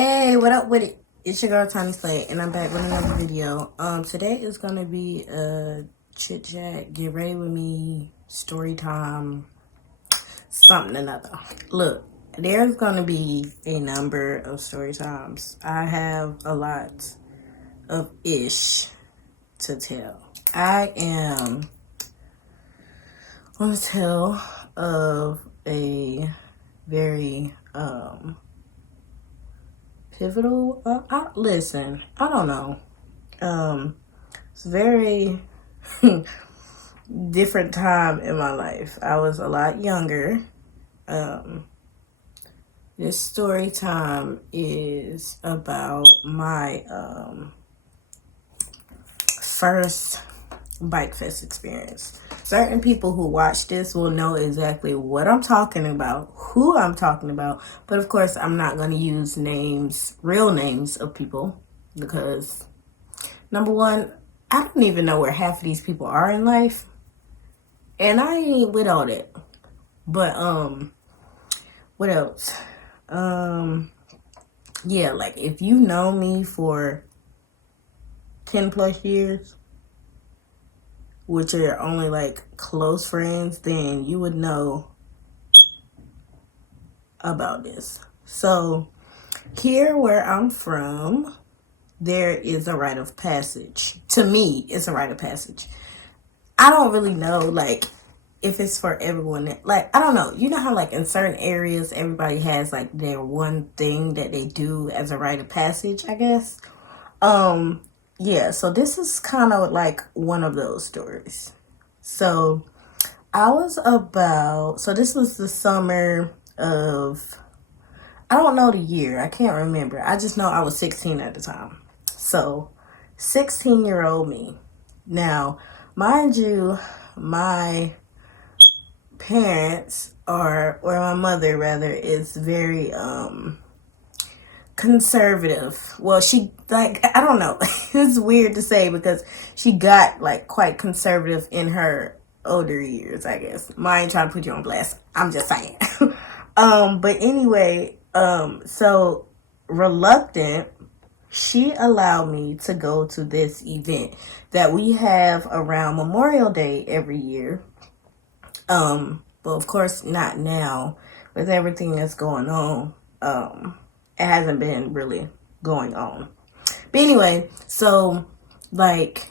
Hey, what up with it? It's your girl Tiny Slay, and I'm back with another video. Today is gonna be a chit chat, get ready with me, story time, something or another. Look, there's gonna be a number of story times. I have a lot of ish to tell. I am gonna tell of a very pivotal. Listen, I don't know. It's a very different time in my life. I was a lot younger. This story time is about my first bike fest experience. Certain people who watch this will know exactly what I'm talking about, who I'm talking about, but of course I'm not going to use names, real names of people, because number one, I don't even know where half of these people are in life, and I ain't with all that. But what else? Yeah, like if you know me for 10 plus years, which are only like close friends, then you would know about this. So here where I'm from, there is a rite of passage. To me, it's a rite of passage. I don't really know like if it's for everyone. Like, I don't know. You know how like in certain areas everybody has like their one thing that they do as a rite of passage, I guess. Yeah, so this is kind of like one of those stories. So this was the summer of, I don't know the year, I can't remember. I just know I was 16 at the time. So 16-year-old me. Now, mind you, my parents or my mother rather is very conservative. Well, she, like, I don't know. It's weird to say because she got like quite conservative in her older years, I guess. I ain't trying to put you on blast. I'm just saying. But anyway, so reluctant, she allowed me to go to this event that we have around Memorial Day every year. But of course not now with everything that's going on. It hasn't been really going on. But anyway, so like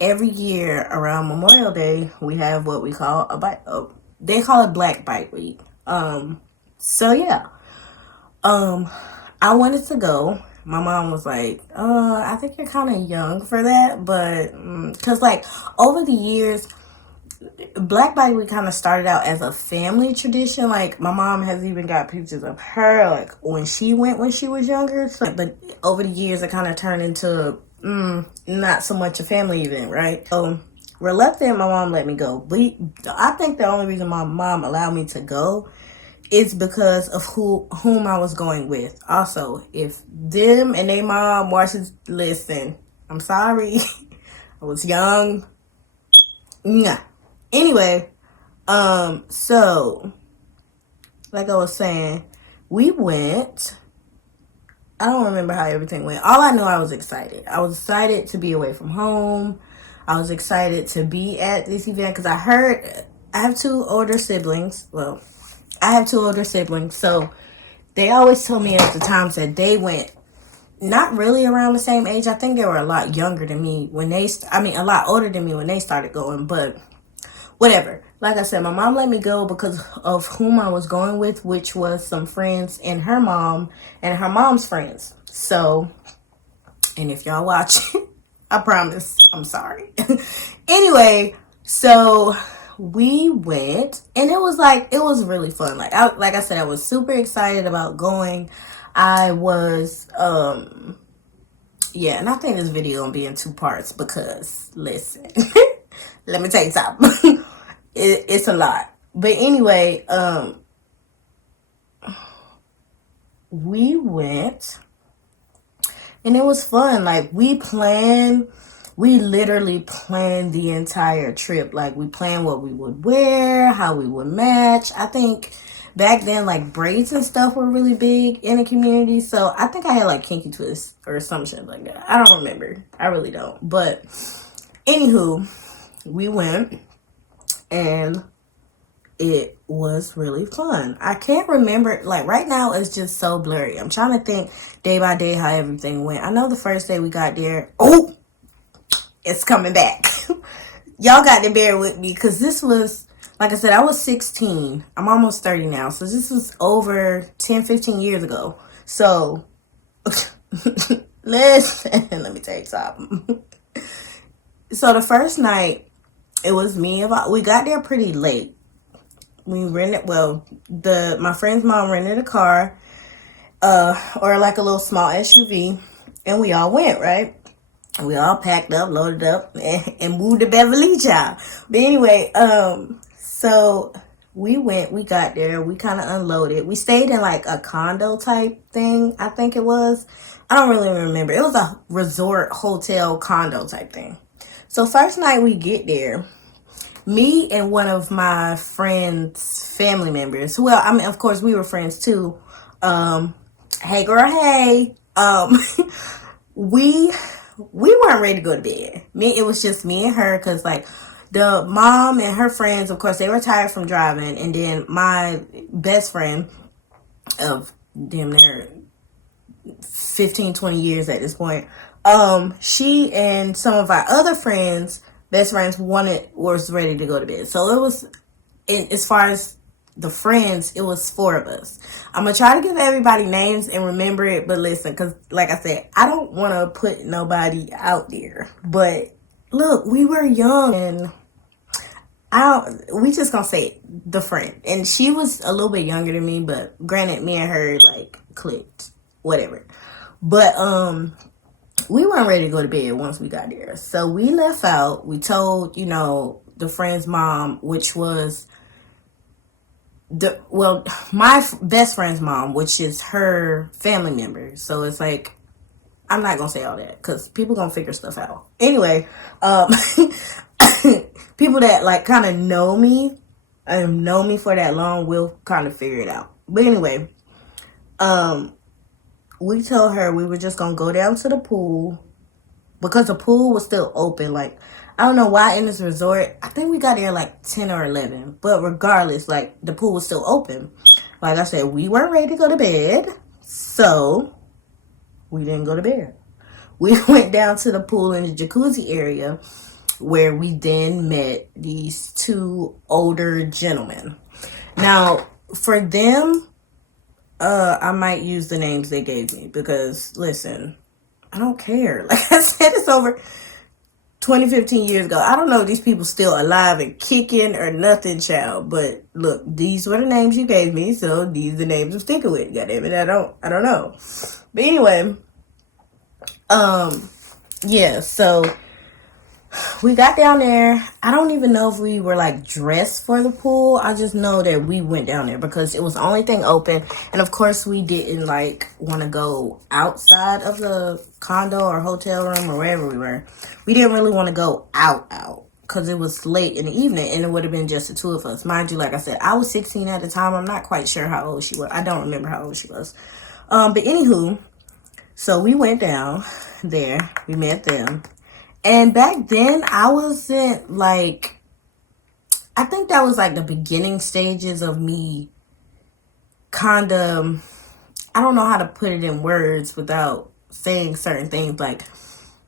every year around Memorial Day, we have what we call a bike. They call it Black Bike Week. So yeah, I wanted to go. My mom was like, I think you're kind of young for that, but because like over the years, Black Bike Week kind of started out as a family tradition. Like my mom has even got pictures of her like when she went when she was younger. So, but over the years, it kind of turned into not so much a family event, right? So reluctant, my mom let me go. I think the only reason my mom allowed me to go is because of whom I was going with. Also, if them and their mom watches, listen, I'm sorry, I was young. Yeah. Anyway, so like I was saying, we went. I don't remember how everything went. All I know, I was excited. I was excited to be away from home. I was excited to be at this event because I have two older siblings. Well, I have two older siblings, so they always told me at the times that they went not really around the same age. I think they were a lot younger than me when a lot older than me when they started going, but whatever. Like I said, my mom let me go because of whom I was going with, which was some friends and her mom and her mom's friends. So, and if y'all watch, I promise, I'm sorry. Anyway, so we went and it was really fun. Like I said, I was super excited about going. I was, yeah, and I think this video gonna be in two parts because, listen, let me tell you something. It's a lot. But anyway, we went and it was fun. Like we literally planned the entire trip. Like we planned what we would wear, how we would match. I think back then, like, braids and stuff were really big in the community. So I think I had like kinky twists or some shit like that. I don't remember. I really don't. But anywho, we went and it was really fun. I can't remember, like, right now it's just so blurry. I'm trying to think day by day how everything went. I know the first day we got there, oh, it's coming back. Y'all got to bear with me because this was, like I said, I was 16. I'm almost 30 now. So this was over 10, 15 years ago. So, listen, let me tell you something. So the first night, it was me and we got there pretty late. We rented, well, my friend's mom rented a car, or like a little small SUV, and we all went, right? We all packed up, loaded up, and moved to Beverly, child. But anyway, so we got there, we kind of unloaded. We stayed in like a condo type thing, I think it was. I don't really remember. It was a resort, hotel, condo type thing. So first night we get there, me and one of my friend's family members, well, I mean, of course, we were friends too. Hey girl, hey. We weren't ready to go to bed. It was just me and her, because like the mom and her friends, of course, they were tired from driving, and then my best friend of damn near 15, 20 years at this point, she and some of our other friends, best friends, was ready to go to bed. So it was, as far as the friends, it was 4 of us. I'm gonna try to give everybody names and remember it, but listen, because like I said, I don't want to put nobody out there, but look, we were young, and we just gonna say the friend, and she was a little bit younger than me, but granted, me and her like clicked, whatever. But we weren't ready to go to bed once we got there, so we left out. We told, the friend's mom, which was my best friend's mom, which is her family member. So it's like, I'm not gonna say all that because people gonna figure stuff out. Anyway, people that like kind of know me for that long will kind of figure it out. But anyway, we told her we were just gonna go down to the pool because the pool was still open. Like, I don't know why in this resort, I think we got there like 10 or 11. But regardless, like, the pool was still open. Like I said, we weren't ready to go to bed, so we didn't go to bed. We went down to the pool in the jacuzzi area, where we then met these 2 older gentlemen. Now, for them, I might use the names they gave me because, listen, I don't care. Like I said, it's over 20, 15 years ago. I don't know if these people still alive and kicking or nothing, child. But look, these were the names you gave me, so these are the names I'm sticking with. Goddammit, I don't know. But anyway, yeah, so we got down there. I don't even know if we were like dressed for the pool. I just know that we went down there because it was the only thing open. And of course we didn't like want to go outside of the condo or hotel room or wherever we were. We didn't really want to go out because it was late in the evening and it would have been just the 2 of us. Mind you, like I said, I was 16 at the time. I'm not quite sure how old she was. I don't remember how old she was. But anywho, so we went down there. We met them. And back then, I wasn't like, I think that was like the beginning stages of me kind of, I don't know how to put it in words without saying certain things. Like,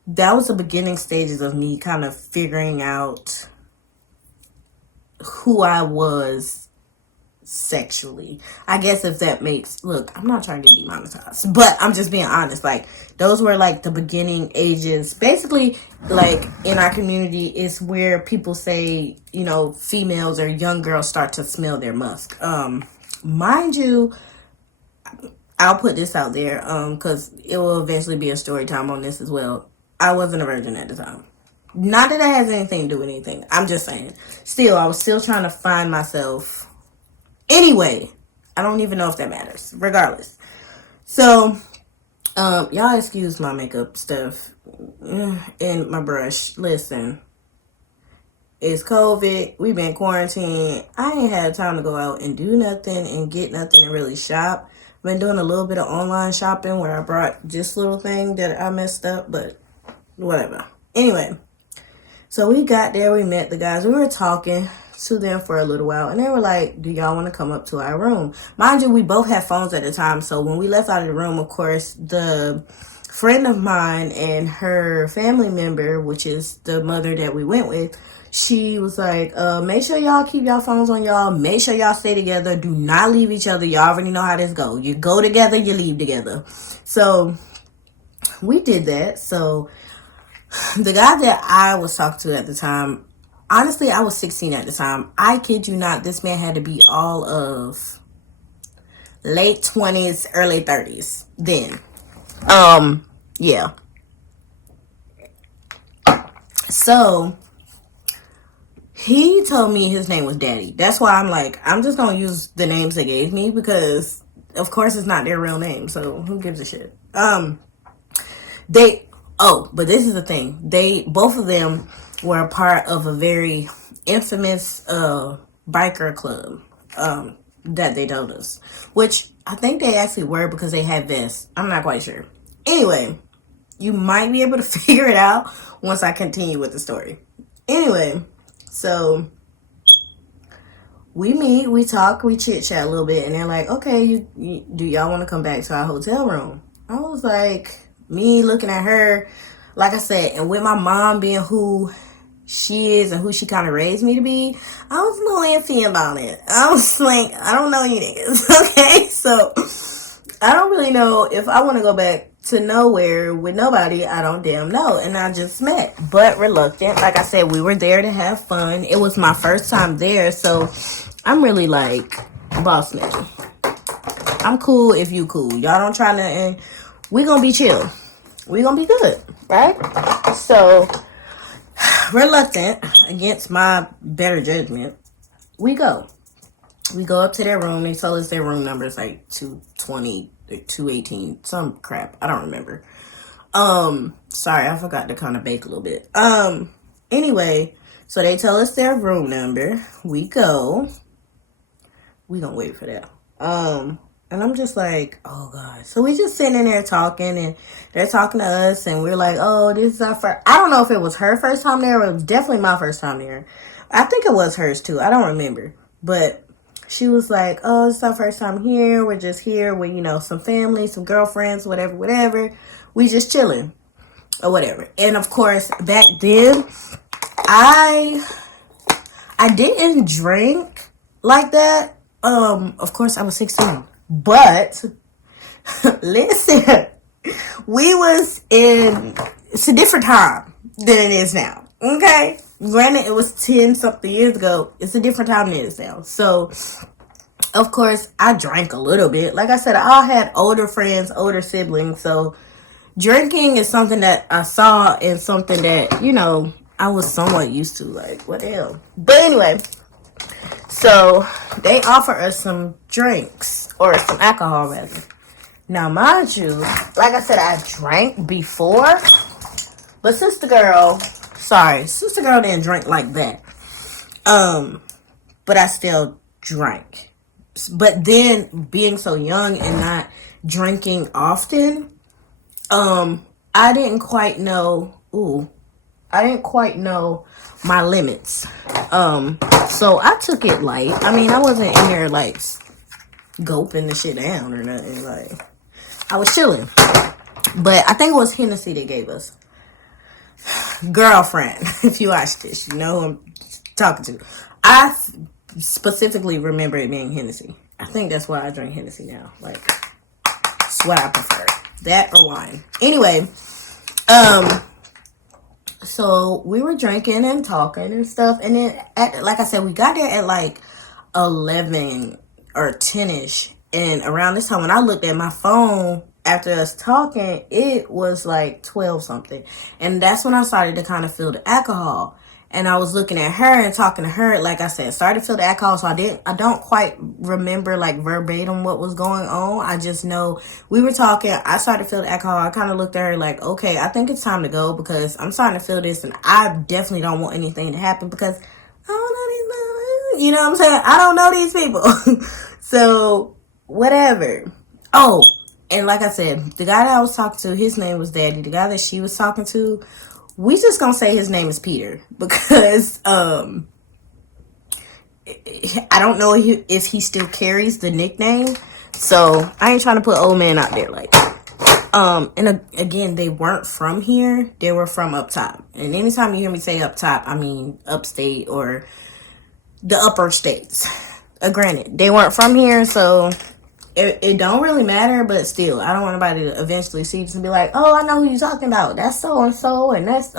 that was the beginning stages of me kind of figuring out who I was sexually. I guess if that makes, look, I'm not trying to get demonetized, but I'm just being honest. Like, those were like the beginning ages. Basically, like in our community, it's where people say, females or young girls start to smell their musk. Mind you, I'll put this out there, because it will eventually be a story time on this as well. I wasn't a virgin at the time. Not that it has anything to do with anything. I'm just saying. Still, I was still trying to find myself. Anyway, I don't even know if that matters. Regardless. So, y'all excuse my makeup stuff and my brush. Listen, It's COVID. We've been quarantined. I ain't had time to go out and do nothing and get nothing and really shop. Been doing a little bit of online shopping where I brought this little thing that I messed up, but whatever. Anyway, so we got there. We met the guys. We were talking to them for a little while, and they were like, do y'all want to come up to our room? Mind you, we both had phones at the time, so when we left out of the room, of course, the friend of mine and her family member, which is the mother that we went with, she was like, make sure y'all keep y'all phones on y'all. Make sure y'all stay together. Do not leave each other. Y'all already know how this go. You go together, you leave together. So we did that. So the guy that I was talking to at the time, honestly, I was 16 at the time. I kid you not, this man had to be all of late 20s, early 30s then. Yeah. So he told me his name was Daddy. That's why I'm like, I'm just gonna use the names they gave me because of course it's not their real name, so who gives a shit? But this is the thing. Both of them were a part of a very infamous biker club that they told us. Which I think they actually were because they had vests. I'm not quite sure. Anyway, you might be able to figure it out once I continue with the story. Anyway, so we meet, we talk, we chit-chat a little bit, and they're like, okay, do y'all want to come back to our hotel room? I was like, me looking at her, like I said, and with my mom being who she is and who she kind of raised me to be, I was a little iffy about it. I was like, I don't know you niggas, okay? So I don't really know if I want to go back to nowhere with nobody I don't damn know, and I just met, but reluctant. Like I said, we were there to have fun. It was my first time there, so I'm really like, boss man, I'm cool if you cool. Y'all don't try nothing. We gonna be chill. We gonna be good, right? So reluctant against my better judgment, we go up to their room. They told us their room number is like 220 or 218, some crap, I don't remember. Sorry, I forgot to kind of bake a little bit. Anyway, so they tell us their room number. We go. We gonna wait for that. And I'm just like, oh God. So we just sitting in there talking, and they're talking to us, and we're like, oh, this is our first. I don't know if it was her first time there, but it was definitely my first time there. I think it was hers too. I don't remember. But she was like, oh, it's our first time here. We're just here with, some family, some girlfriends, whatever. We just chilling or whatever. And of course, back then, I didn't drink like that. Of course, I was 16. But listen, it's a different time than it is now. Okay? Granted, it was 10 something years ago. It's a different time than it is now. So, of course, I drank a little bit. Like I said, I all had older friends, older siblings. So, drinking is something that I saw and something that, I was somewhat used to. Like, what the hell? But anyway, so they offer us some drinks, or some alcohol rather. Now, mind you, like I said, I drank before, but sister girl didn't drink like that. But I still drank. But then, being so young and not drinking often, I didn't quite know my limits. So I took it light. I mean, I wasn't in there like gulping the shit down or nothing. Like, I was chilling. But I think it was Hennessy they gave us. Girlfriend, if you watch this, you know who I'm talking to. I specifically remember it being Hennessy. I think that's why I drink Hennessy now. Like, it's what I prefer. That or wine. Anyway, so we were drinking and talking and stuff. And then, like I said, we got there at like 11 or 10-ish. And around this time, when I looked at my phone after us talking, it was like 12 something. And that's when I started to kind of feel the alcohol. and I was looking at her and talking to her. Like I said, started to feel the alcohol, so I don't quite remember like verbatim what was going on. I just know we were talking. I started to feel the alcohol. I kind of looked at her like, okay, I think it's time to go because I'm starting to feel this, and I definitely don't want anything to happen because I don't know these people. You know what I'm saying? I don't know these people. So whatever. Oh, and like I said, the guy that I was talking to, his name was Daddy. The guy that she was talking to, we just gonna say his name is Peter because I don't know if he still carries the nickname. So I ain't trying to put old man out there like that. And again, they weren't from here. They were from up top. And anytime you hear me say up top, I mean upstate or the upper states. Granted, they weren't from here, so it don't really matter, but still, I don't want anybody to eventually see this and be like, oh, I know who you're talking about. That's so-and-so, and that's,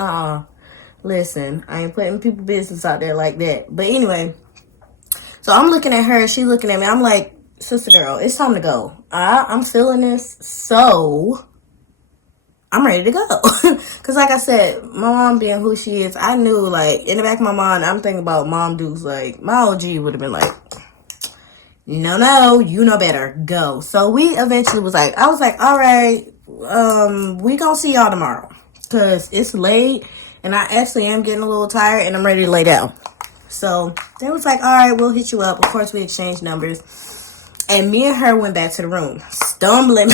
listen, I ain't putting people business out there like that. But anyway, so I'm looking at her, she looking at me. I'm like, sister girl, it's time to go. I'm feeling this, so I'm ready to go. Because like I said, my mom being who she is, I knew, like, in the back of my mind, I'm thinking about mom dudes. Like, my OG would have been like, no, you know better, go. So we eventually I was like, all right, we gonna see y'all tomorrow. Because it's late, and I actually am getting a little tired, and I'm ready to lay down. So they was like, all right, we'll hit you up. Of course, we exchanged numbers. And me and her went back to the room, stumbling.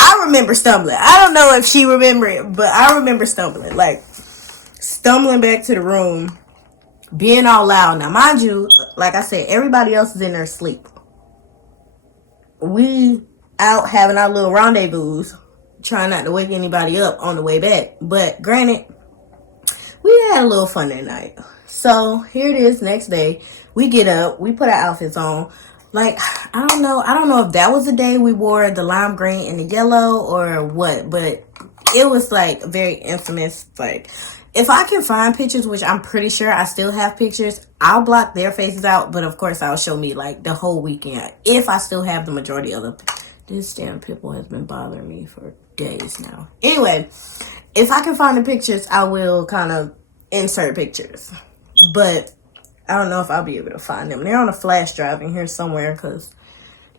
I remember stumbling. I don't know if she remembered it, but I remember stumbling. Like, stumbling back to the room, being all loud. Now, mind you, like I said, everybody else is in there asleep. We out having our little rendezvous, trying not to wake anybody up on the way back. But granted, we had a little fun that night. So here it is, next day. We get up, we put our outfits on. Like, I don't know if that was the day we wore the lime green and the yellow or what, but it was like very infamous. Like, if I can find pictures, which I'm pretty sure I still have pictures, I'll block their faces out, but of course I'll show me like the whole weekend if I still have the majority of them. This damn pitbull has been bothering me for days now. Anyway, if I can find the pictures, I will kind of insert pictures, but I don't know if I'll be able to find them. They're on a flash drive in here somewhere because,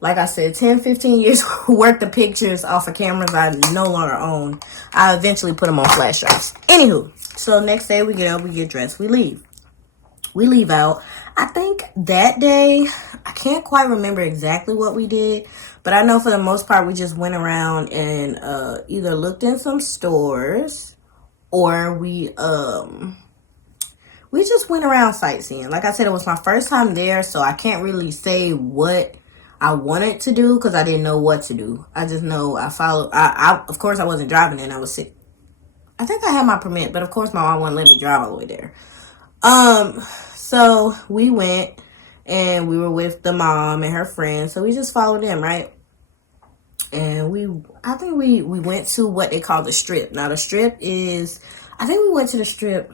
like I said, 10, 15 years worth of pictures off of cameras I no longer own. I eventually put them on flash drives. Anywho, so next day we get up, we get dressed, we leave. We leave out. I think that day, I can't quite remember exactly what we did, but I know for the most part we just went around and either looked in some stores or we just went around sightseeing. Like I said, it was my first time there, so I can't really say what I wanted to do because I didn't know what to do. I just know I followed. Of course, I wasn't driving and I was sick. I think I had my permit, but of course, my mom wouldn't let me drive all the way there. So we went and we were with the mom and her friends, so we just followed them, right? And I think we went to what they call the Strip. Now, the Strip is, I think we went to the Strip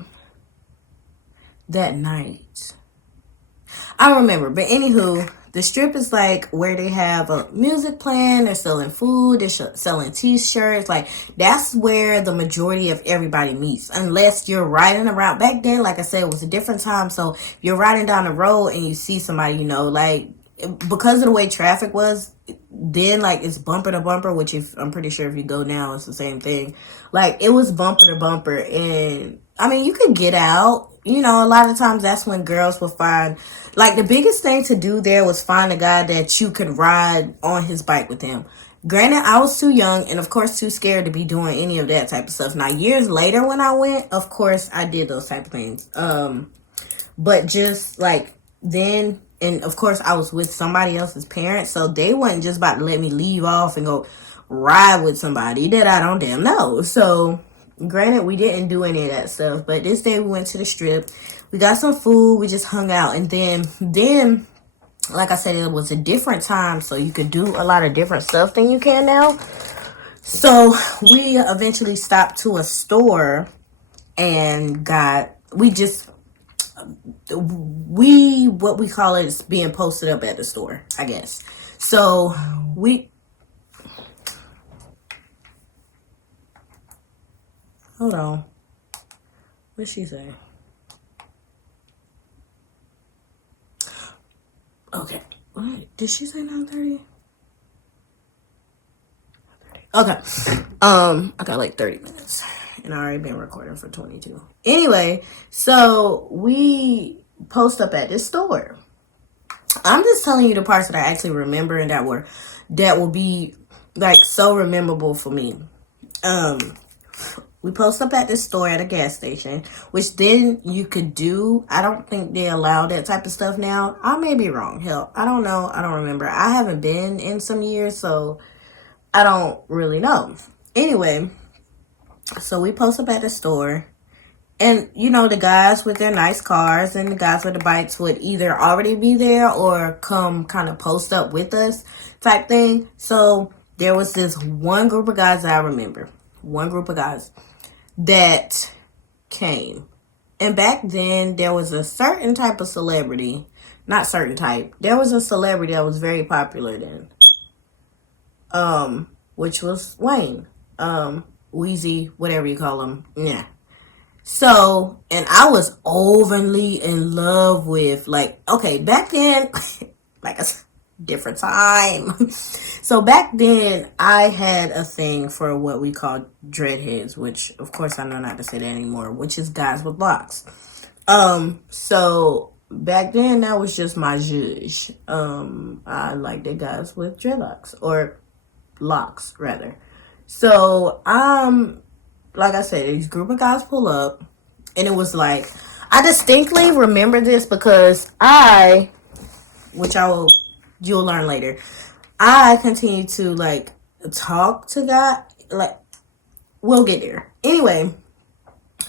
that night. I don't remember, but anywho, the Strip is like where they have a music playing, they're selling food, they're selling t-shirts. Like, that's where the majority of everybody meets, unless you're riding around. Back then, like I said, it was a different time, so if you're riding down the road and you see somebody, you know, like, because of the way traffic was then, like, it's bumper to bumper, which I'm pretty sure if you go now, it's the same thing. Like, it was bumper to bumper, and I mean, you could get out. You know, a lot of times that's when girls will find, like, the biggest thing to do there was find a guy that you could ride on his bike with him. Granted, I was too young and, of course, too scared to be doing any of that type of stuff. Now, years later when I went, of course, I did those type of things. But just, like, then, and, of course, I was with somebody else's parents, so they wasn't just about to let me leave off and go ride with somebody that I don't damn know. So, granted, we didn't do any of that stuff, but this day we went to the Strip. We got some food. We just hung out, and then, like I said, it was a different time, so you could do a lot of different stuff than you can now. So we eventually stopped to a store and what we call it is being posted up at the store, I guess. So hold on. What'd she say? Okay. What? Did she say 9:30? Okay. I got like 30 minutes. And I already been recording for 22. Anyway, so we post up at this store. I'm just telling you the parts that I actually remember and that will be like so memorable for me. We post up at this store at a gas station, which then you could do. I don't think they allow that type of stuff now. I may be wrong. Hell, I don't know. I don't remember. I haven't been in some years, so I don't really know. Anyway, so we post up at the store. And, you know, the guys with their nice cars and the guys with the bikes would either already be there or come kind of post up with us type thing. So there was this one group of guys that I remember. One group of guys that came. And back then, there was a certain type of celebrity. Not certain type. There was a celebrity that was very popular then. Which was Wayne. Wheezy, whatever you call him. Yeah. So, and I was overly in love with, like, okay, back then, like a different time. So back then, I had a thing for what we call dreadheads, which, of course, I know not to say that anymore, which is guys with locks. So back then, that was just my zhuzh. I liked the guys with dreadlocks, or locks, rather. So, like I said, these group of guys pull up, and it was like, I distinctly remember this because you'll learn later, I continue to, like, talk to God, like, we'll get there. Anyway,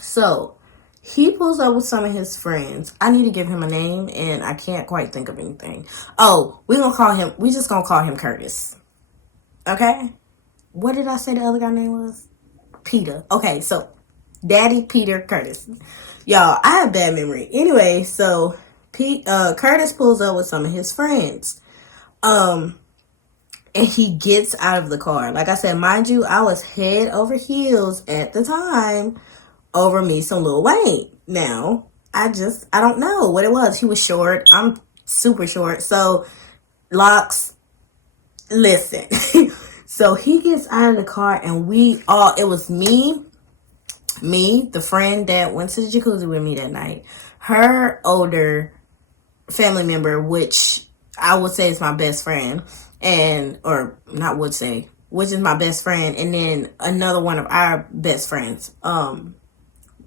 so, he pulls up with some of his friends. I need to give him a name, and I can't quite think of anything. Oh, we just gonna call him Curtis. Okay? What did I say the other guy name was? Peter. Okay, so Daddy Peter Curtis. Y'all, I have bad memory. Anyway, so Curtis pulls up with some of his friends. And he gets out of the car. Like I said, mind you, I was head over heels at the time over me some Lil Wayne. Now, I don't know what it was. He was short. I'm super short. So, locks, listen. So he gets out of the car, and it was me, the friend that went to the jacuzzi with me that night, her older family member, which I would say is my best friend, which is my best friend, and then another one of our best friends. Two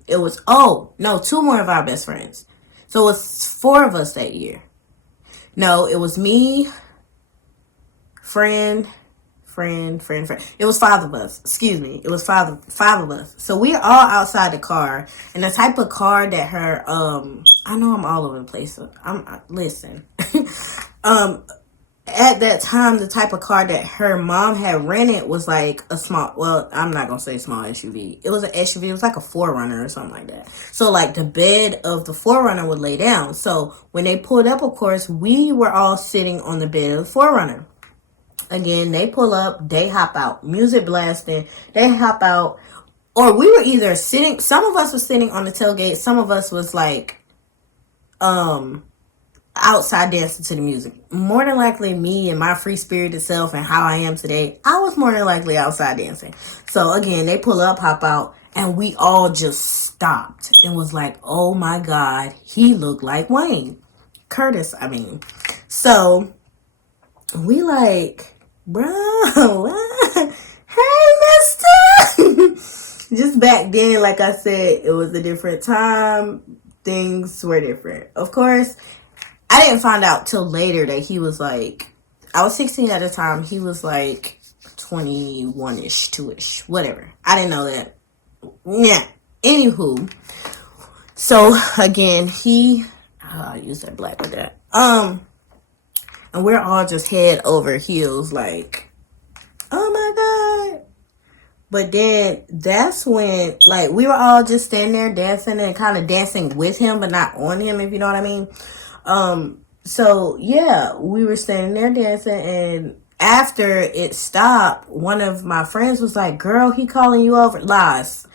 more of our best friends. So it was 4 of us that year. No, it was me, friend. It was 5 of us. Excuse me. It was five of us. So we're all outside the car. And the type of car that her, I know I'm all over the place. Listen. At that time, the type of car that her mom had rented was like a small, well, I'm not going to say small SUV. It was an SUV. It was like a 4Runner or something like that. So like the bed of the 4Runner would lay down. So when they pulled up, of course, we were all sitting on the bed of the 4Runner. Again, they pull up, they hop out, music blasting, they hop out, or we were either sitting, some of us were sitting on the tailgate, some of us was like, outside dancing to the music. More than likely, me and my free spirited self and how I am today, I was more than likely outside dancing. So again, they pull up, hop out, and we all just stopped and was like, oh my God, he looked like Wayne. Curtis, I mean. So, we like, bro, what? Hey, mister. Just back then, like I said, it was a different time. Things were different. Of course, I didn't find out till later that he was like, I was 16 at the time. He was like 21-ish, 2-ish, whatever. I didn't know that. Yeah. Anywho. So, again, I used that black with that. And we're all just head over heels like, oh my God. But then that's when, like, we were all just standing there dancing and kind of dancing with him, but not on him, if you know what I mean. So yeah, we were standing there dancing, and after it stopped, one of my friends was like, girl, he calling you over. Lies.